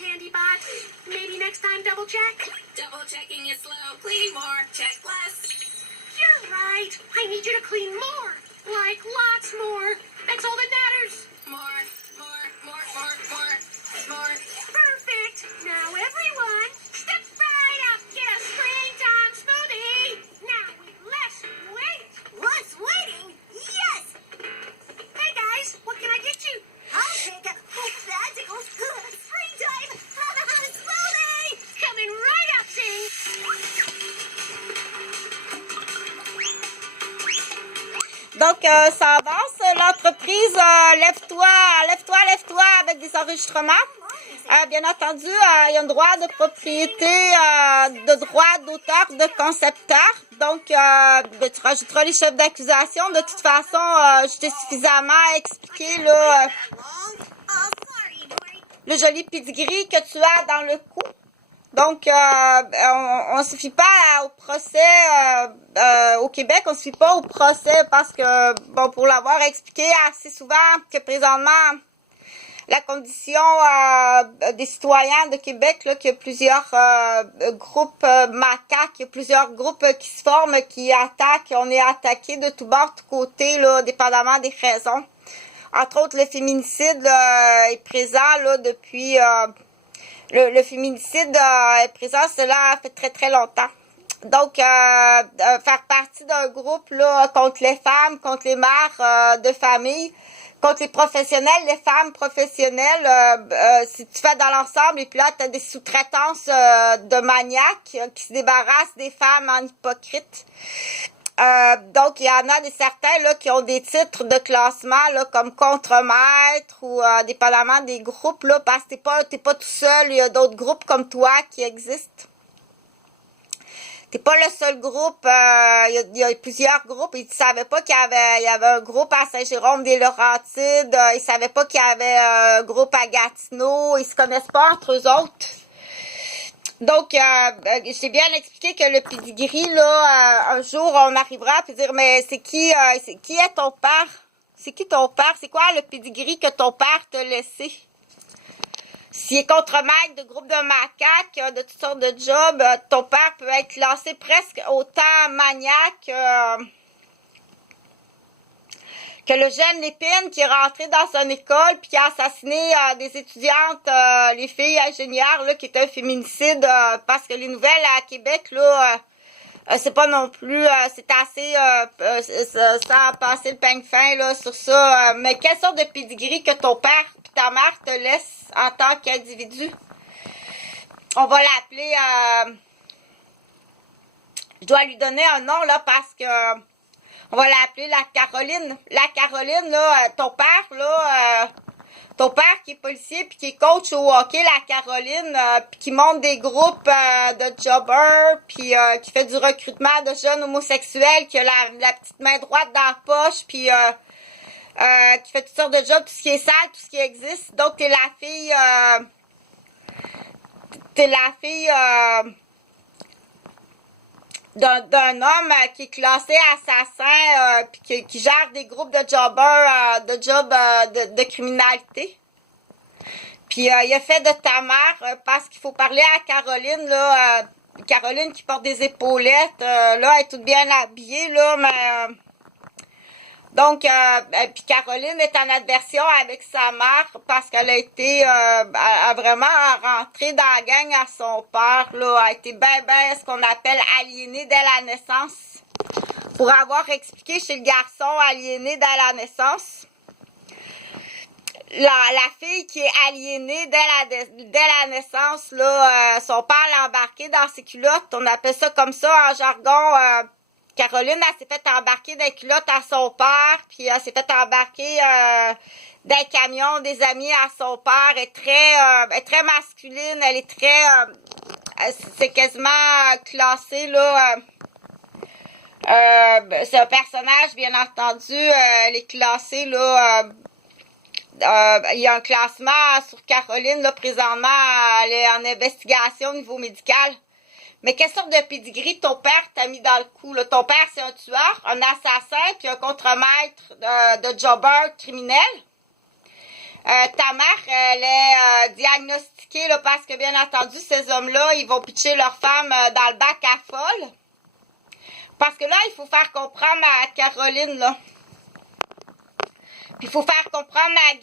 Candy Bot. Maybe next time double check. Double checking is slow. Clean more. Check less. You're right. I need you to clean more. Like lots more. That's all that matters. More. Perfect. Now everyone, step right up. Get a springtime smoothie. Now with less wait. Less waiting? Yes! Hey guys, what can I get you? I'll take a magical springtime smoothie! Coming right up, Zing. Donc, ça avance. L'entreprise Lève-toi avec des enregistrements. Bien entendu, il y a un droit de propriété, de droit d'auteur, de concepteur. Donc, tu rajouteras les chefs d'accusation. De toute façon, je t'ai suffisamment expliqué là, le joli pedigree que tu as dans le cou. Donc, on ne se fie pas au procès au Québec, on ne se fie pas au procès parce que, bon, pour l'avoir expliqué assez souvent, que présentement, la condition des citoyens de Québec, là, qu'il y a plusieurs groupes macaques, il y a plusieurs groupes qui se forment, qui attaquent, on est attaqué de tous bords, de tous côtés, là, dépendamment des raisons. Entre autres, le féminicide est présent là, depuis... Le féminicide est présent, cela fait très très longtemps. Donc, faire partie d'un groupe là contre les femmes, contre les mères de famille, contre les professionnels, les femmes professionnelles, si tu fais dans l'ensemble, et puis là, tu as des sous-traitances de maniaques qui se débarrassent des femmes en hypocrites. Donc, il y en a certains là, qui ont des titres de classement là, comme contremaître ou dépendamment des groupes, là, parce que t'es pas tout seul, il y a d'autres groupes comme toi qui existent. T'es pas le seul groupe, il y a plusieurs groupes. Ils ne savaient pas qu'il y avait un groupe à Saint-Jérôme-des-Laurentides, ils savaient pas qu'il y avait un groupe à Gatineau, ils se connaissent pas entre eux autres. Donc, je t'ai bien expliqué que le pedigree, là, un jour, on arrivera à dire, mais c'est qui est ton père? C'est qui ton père? C'est quoi le pedigree que ton père t'a laissé? S'il est contremaître de groupes de macaques, de toutes sortes de jobs, ton père peut être classé presque autant maniaque que le jeune Lépine qui est rentré dans son école puis qui a assassiné des étudiantes, les filles ingénieures, là, qui était un féminicide, parce que les nouvelles à Québec, là, c'est pas non plus, c'est assez, ça a passé le peigne fin, là, sur ça. Mais quelle sorte de pedigree que ton père puis ta mère te laisse en tant qu'individu? On va l'appeler, je dois lui donner un nom, là, parce que on va l'appeler la Caroline. La Caroline, là, ton père, là, ton père qui est policier puis qui est coach au hockey, la Caroline, puis qui monte des groupes de jobbers, puis qui fait du recrutement de jeunes homosexuels, qui a la petite main droite dans la poche, puis qui fait toutes sortes de jobs, tout ce qui est sale, tout ce qui existe. Donc, t'es la fille... d'un homme qui est classé assassin puis qui gère des groupes de jobbers de criminalité. Puis il a fait de ta mère parce qu'il faut parler à Caroline là, Caroline qui porte des épaulettes, là elle est toute bien habillée là, mais donc puis Caroline est en adversion avec sa mère parce qu'elle a été a vraiment rentré dans la gang à son père là, a été ben ce qu'on appelle aliénée dès la naissance. Pour avoir expliqué chez le garçon aliéné dès la naissance, la fille qui est aliénée dès la naissance là, son père l'a embarqué dans ses culottes, on appelle ça comme ça en jargon. Caroline, elle s'est fait embarquer dans les culottes à son père, puis elle s'est fait embarquer dans le camion des amis à son père. Elle est très masculine, elle est très... c'est quasiment classé, là... c'est un personnage, bien entendu, elle est classée, là... il y a un classement sur Caroline, là, présentement, elle est en investigation au niveau médical. Mais quelle sorte de pedigree ton père t'a mis dans le coup, là? Ton père, c'est un tueur, un assassin, puis un contremaître de jobber criminel. Ta mère, elle est diagnostiquée impliqués, là, parce que, bien entendu, ces hommes-là, ils vont pitcher leur femme dans le bac à folle. Parce que là, il faut faire comprendre à Caroline, là. Puis il faut faire comprendre à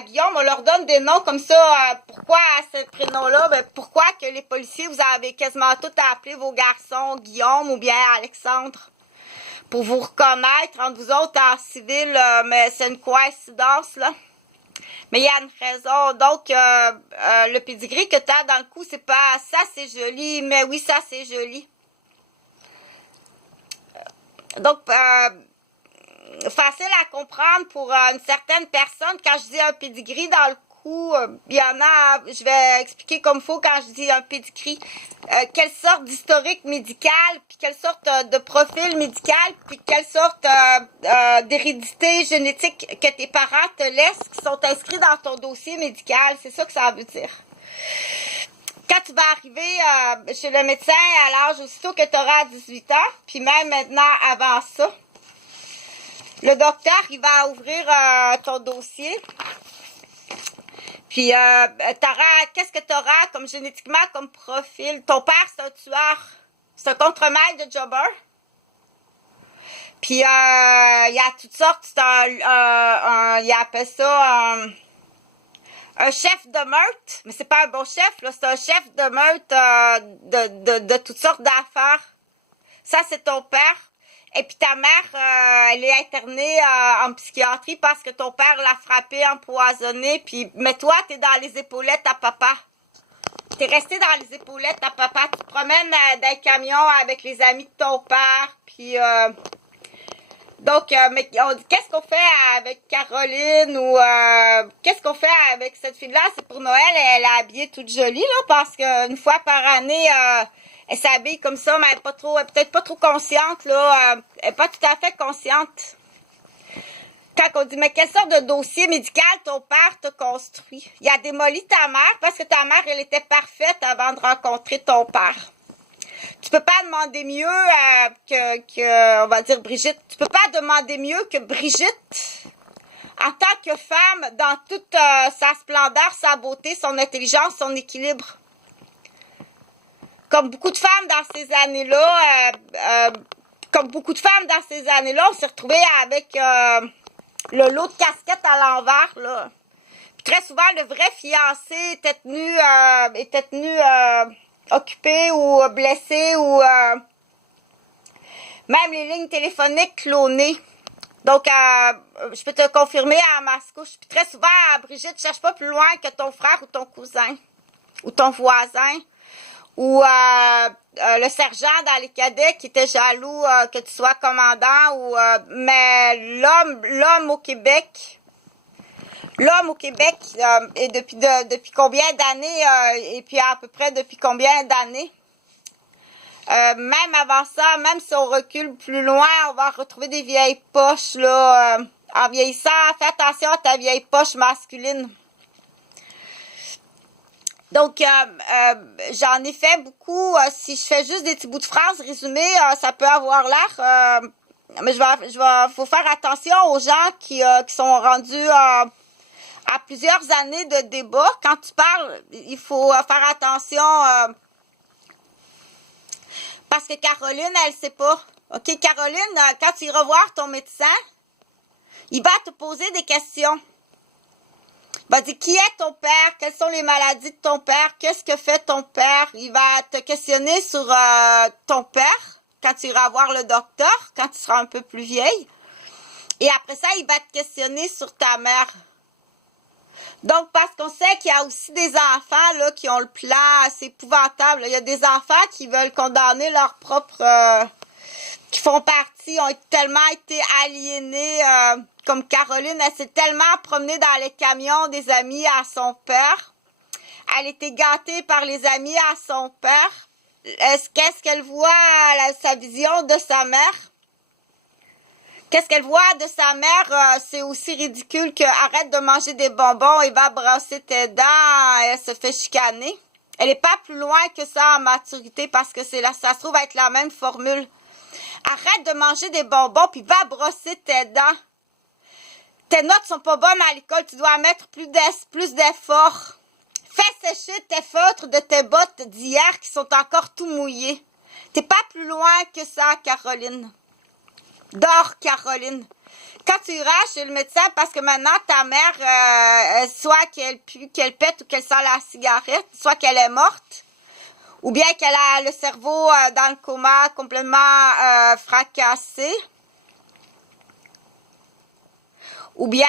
Guillaume, on leur donne des noms comme ça. Pourquoi à ce prénom-là? Ben, pourquoi que les policiers, vous avez quasiment tout appelé vos garçons Guillaume ou bien Alexandre? Pour vous reconnaître entre vous autres en civil, mais c'est une coïncidence, là. Mais il y a une raison. Donc, le pedigree que tu as dans le cou, c'est pas ça, c'est joli. Mais oui, ça, c'est joli. Donc, facile à comprendre pour une certaine personne. Quand je dis un pedigree dans le cou, il y en a, je vais expliquer comme il faut quand je dis un pedigree. Quelle sorte d'historique médical, puis quelle sorte de profil médical, puis quelle sorte d'hérédité génétique que tes parents te laissent, qui sont inscrits dans ton dossier médical. C'est ça que ça veut dire. Quand tu vas arriver chez le médecin à l'âge aussitôt que tu auras 18 ans, puis même maintenant avant ça, le docteur, il va ouvrir ton dossier. Puis, qu'est-ce que tu auras comme génétiquement, comme profil? Ton père, c'est un tueur. C'est un contremaître de jobber. Puis, il y a toutes sortes. Il appelle ça un chef de meute. Mais c'est pas un bon chef, là. C'est un chef de meute de toutes sortes d'affaires. Ça, c'est ton père. Et puis ta mère, elle est internée en psychiatrie parce que ton père l'a frappé, empoisonné. Puis, mais toi, t'es dans les épaulettes à papa. T'es resté dans les épaulettes à papa. Tu te promènes dans un camion avec les amis de ton père. Puis, donc, mais on dit, qu'est-ce qu'on fait avec Caroline ou qu'est-ce qu'on fait avec cette fille-là? C'est pour Noël, elle est habillée toute jolie, là, parce qu'une fois par année, elle s'habille comme ça, mais elle est pas trop, elle est peut-être pas trop consciente, là. Elle est pas tout à fait consciente. Quand on dit, mais quelle sorte de dossier médical ton père t'a construit? Il a démoli ta mère parce que ta mère, elle était parfaite avant de rencontrer ton père. Tu peux pas demander mieux que, on va dire, Brigitte. Tu peux pas demander mieux que Brigitte, en tant que femme, dans toute sa splendeur, sa beauté, son intelligence, son équilibre. Comme beaucoup de femmes dans ces années-là, on s'est retrouvés avec le lot de casquettes à l'envers, là. Puis très souvent, le vrai fiancé était tenu occupé ou blessé ou même les lignes téléphoniques clonées. Donc, je peux te confirmer à Mascouche. Puis très souvent, Brigitte, cherche pas plus loin que ton frère ou ton cousin ou ton voisin. Ou le sergent dans les cadets qui était jaloux que tu sois commandant. Mais l'homme au Québec, et depuis combien d'années, et puis à peu près depuis combien d'années, même avant ça, même si on recule plus loin, on va retrouver des vieilles poches, là, en vieillissant. Fais attention à ta vieille poche masculine. Donc, j'en ai fait beaucoup. Si je fais juste des petits bouts de phrases résumés, ça peut avoir l'air. Mais faut faire attention aux gens qui sont rendus à plusieurs années de débat. Quand tu parles, il faut faire attention parce que Caroline, elle sait pas. OK, Caroline, quand tu iras voir ton médecin, il va te poser des questions. Il va dire qui est ton père, quelles sont les maladies de ton père, qu'est-ce que fait ton père. Il va te questionner sur ton père quand tu iras voir le docteur, quand tu seras un peu plus vieille. Et après ça, il va te questionner sur ta mère. Donc, parce qu'on sait qu'il y a aussi des enfants là qui ont le plan, c'est épouvantable. Il y a des enfants qui veulent condamner leur propre... qui font partie, ont tellement été aliénés, comme Caroline, elle s'est tellement promenée dans les camions des amis à son père. Elle était gâtée par les amis à son père. Qu'est-ce qu'elle voit, sa vision de sa mère? Qu'est-ce qu'elle voit de sa mère? C'est aussi ridicule que arrête de manger des bonbons et va brasser tes dents. Elle se fait chicaner. Elle n'est pas plus loin que ça en maturité parce que ça se trouve être la même formule. Arrête de manger des bonbons puis va brosser tes dents. Tes notes sont pas bonnes à l'école, tu dois mettre plus d'efforts. Fais sécher tes feutres de tes bottes d'hier qui sont encore tout mouillées. T'es pas plus loin que ça, Caroline. Dors, Caroline. Quand tu iras chez le médecin, parce que maintenant, ta mère, soit qu'elle pue, qu'elle pète ou qu'elle sent la cigarette, soit qu'elle est morte, ou bien qu'elle a le cerveau dans le coma complètement fracassé, ou bien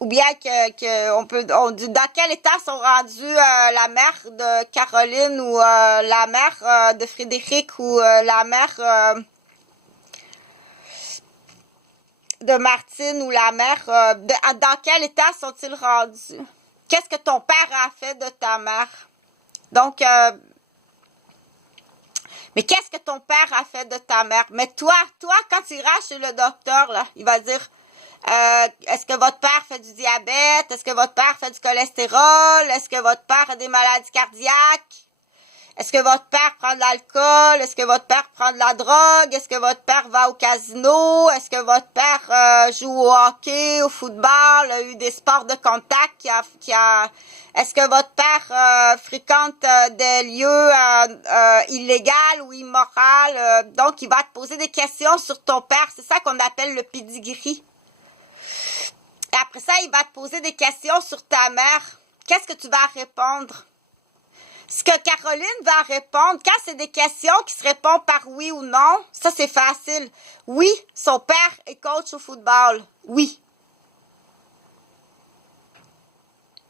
dans quel état sont rendus la mère de Caroline ou la mère de Frédéric ou la mère de Martine ou la mère, dans quel état sont-ils rendus? Qu'est-ce que ton père a fait de ta mère? Donc, mais qu'est-ce que ton père a fait de ta mère? Mais toi, quand tu iras chez le docteur, là, il va dire, est-ce que votre père fait du diabète? Est-ce que votre père fait du cholestérol? Est-ce que votre père a des maladies cardiaques? Est-ce que votre père prend de l'alcool? Est-ce que votre père prend de la drogue? Est-ce que votre père va au casino? Est-ce que votre père joue au hockey, au football, a eu des sports de contact? Est-ce que votre père fréquente des lieux illégaux ou immoraux? Donc, il va te poser des questions sur ton père. C'est ça qu'on appelle le pedigree. Et après ça, il va te poser des questions sur ta mère. Qu'est-ce que tu vas répondre? Ce que Caroline va répondre, quand c'est des questions qui se répondent par oui ou non, ça c'est facile. Oui, son père est coach au football. Oui.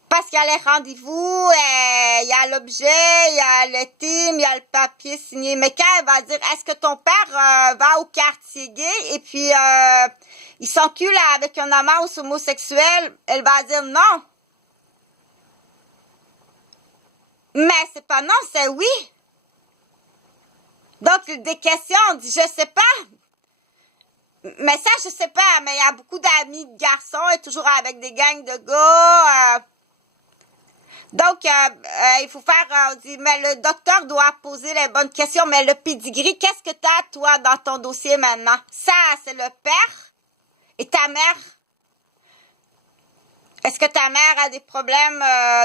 Parce qu'il y a les rendez-vous, il y a l'objet, il y a le team, il y a le papier signé. Mais quand elle va dire, est-ce que ton père va au quartier gay et puis il s'encule avec un amant homosexuel, elle va dire non. Mais c'est pas non, c'est oui. Donc, des questions, on dit, je sais pas. Mais ça, je sais pas. Mais il y a beaucoup d'amis de garçons et toujours avec des gangs de gars. Donc, il faut faire, on dit, mais le docteur doit poser les bonnes questions. Mais le pedigree, qu'est-ce que tu as, toi, dans ton dossier maintenant? Ça, c'est le père et ta mère. Est-ce que ta mère a des problèmes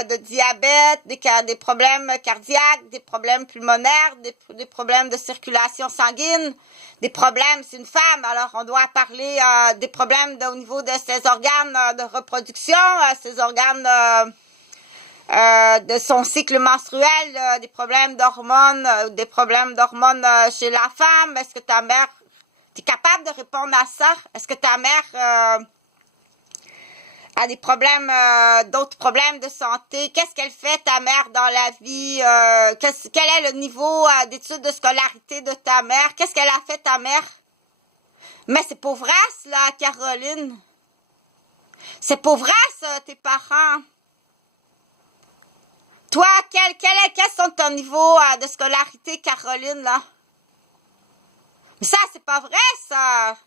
de diabète, des problèmes cardiaques, des problèmes pulmonaires, des problèmes de circulation sanguine, des problèmes, c'est une femme, alors on doit parler des problèmes au niveau de ses organes de reproduction, ses organes de son cycle menstruel, des problèmes d'hormones, chez la femme. Est-ce que ta mère, tu es capable de répondre à ça? Est-ce que ta mère a des problèmes, d'autres problèmes de santé? Qu'est-ce qu'elle fait, ta mère, dans la vie? Quel est le niveau d'études de scolarité de ta mère? Qu'est-ce qu'elle a fait, ta mère? Mais c'est pauvrasse, là, Caroline. C'est pauvrasse, tes parents. Toi, quels sont ton niveau de scolarité, Caroline, là? Mais ça, c'est pas vrai, ça.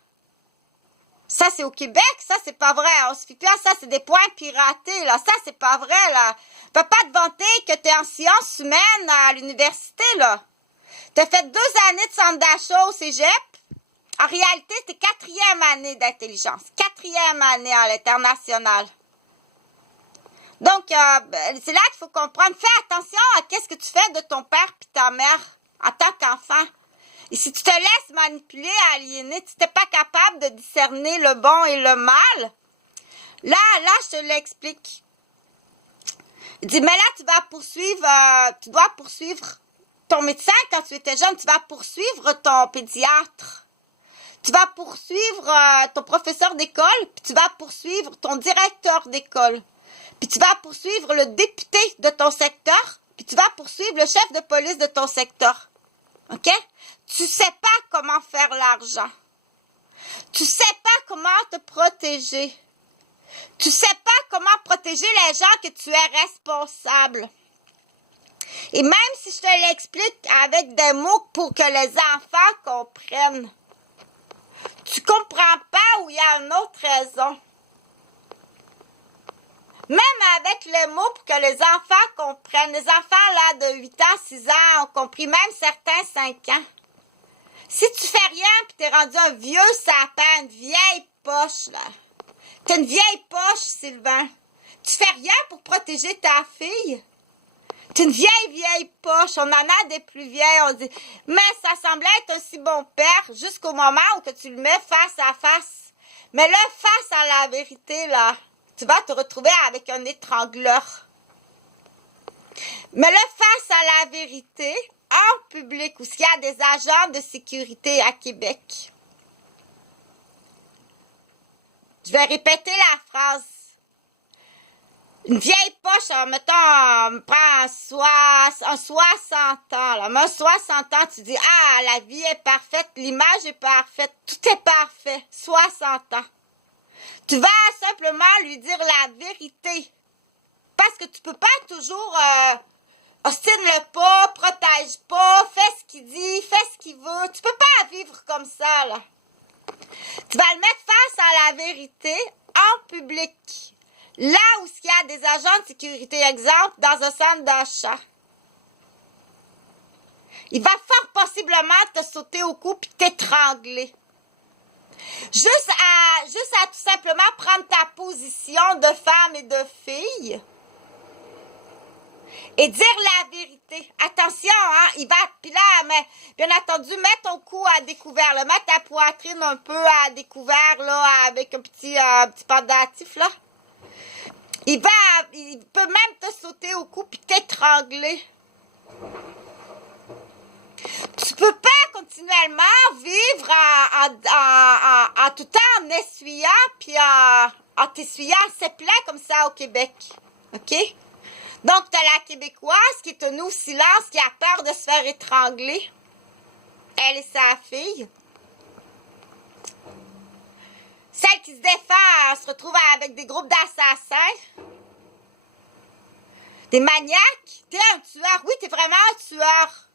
Ça, c'est au Québec, ça, c'est pas vrai. On se fie plus à ça, c'est des points piratés, là. Ça, c'est pas vrai, là. Tu peux pas te vanter que t'es en sciences humaines à l'université, là. T'as fait 2 années de centre d'achat au cégep. En réalité, c'est 4e année d'intelligence. 4e année à l'international. Donc, c'est là qu'il faut comprendre. Fais attention à qu'est-ce que tu fais de ton père puis ta mère en tant qu'enfant. Et si tu te laisses manipuler, aliéner, tu n'es pas capable de discerner le bon et le mal, là, je te l'explique. Il dit, mais là, tu dois poursuivre ton médecin quand tu étais jeune, tu vas poursuivre ton pédiatre. Tu vas poursuivre ton professeur d'école, puis tu vas poursuivre ton directeur d'école. Puis tu vas poursuivre le député de ton secteur, puis tu vas poursuivre le chef de police de ton secteur. OK? Tu sais pas comment faire l'argent. Tu sais pas comment te protéger. Tu sais pas comment protéger les gens que tu es responsable. Et même si je te l'explique avec des mots pour que les enfants comprennent, tu comprends pas où il y a une autre raison. Même avec les mots pour que les enfants comprennent. Les enfants là de 8 ans, 6 ans ont compris, même certains 5 ans. Si tu fais rien puis t'es rendu un vieux sapin, une vieille poche là, T'es une vieille poche, Sylvain. Tu fais rien pour protéger ta fille. T'es une vieille poche. On en a des plus vieilles. On dit, mais ça semblait être un si bon père jusqu'au moment où que tu le mets face à face. Mais là, face à la vérité, là, tu vas te retrouver avec un étrangleur. Mais là, face à la vérité, en public, où il y a des agents de sécurité à Québec. Je vais répéter la phrase. Une vieille poche, mettons, prend un 60 ans. Là. Mais un 60 ans, tu dis, ah, la vie est parfaite, l'image est parfaite, tout est parfait. 60 ans. Tu vas simplement lui dire la vérité. Parce que tu peux pas toujours ostine-le pas, protège pas, fais ce qu'il dit, fais ce qu'il veut. Tu peux pas vivre comme ça, là. Tu vas le mettre face à la vérité en public. Là où il y a des agents de sécurité, exemple, dans un centre d'achat. Il va fort possiblement te sauter au cou puis t'étrangler. Juste à tout simplement prendre ta position de femme et de fille et dire la vérité. Attention, hein, il va, puis là, mais, bien entendu, mets ton cou à découvert, là, mets ta poitrine un peu à découvert, là, avec un petit pendentif, là. Il peut même te sauter au cou puis t'étrangler. Tu peux pas continuellement vivre en tout temps en essuyant puis en t'essuyant ses plaies comme ça au Québec. OK? Donc, tu as la Québécoise qui est tenue au silence, qui a peur de se faire étrangler. Elle et sa fille. Celle qui se défend se retrouve avec des groupes d'assassins. Des maniaques. T'es un tueur. Oui, t'es vraiment un tueur.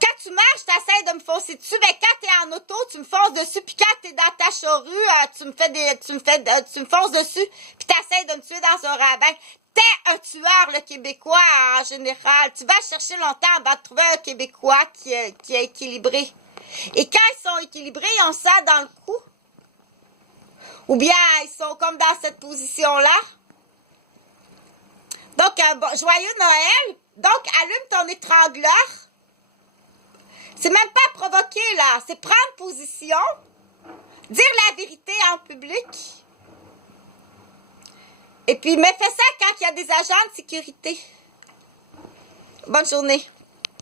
Quand tu marches, t'essaies de me foncer dessus, mais quand t'es en auto, tu me fonces dessus, puis quand t'es dans ta charrue, tu me fonces dessus, puis t'essaies de me tuer dans un ravin. T'es un tueur, le Québécois, en général. Tu vas chercher longtemps avant de trouver un Québécois qui est équilibré. Et quand ils sont équilibrés, ils ont ça dans le cou. Ou bien, ils sont comme dans cette position-là. Donc, joyeux Noël. Donc, allume ton étrangleur. C'est même pas provoquer, là. C'est prendre position. Dire la vérité en public. Et puis, mais fais ça quand il y a des agents de sécurité. Bonne journée.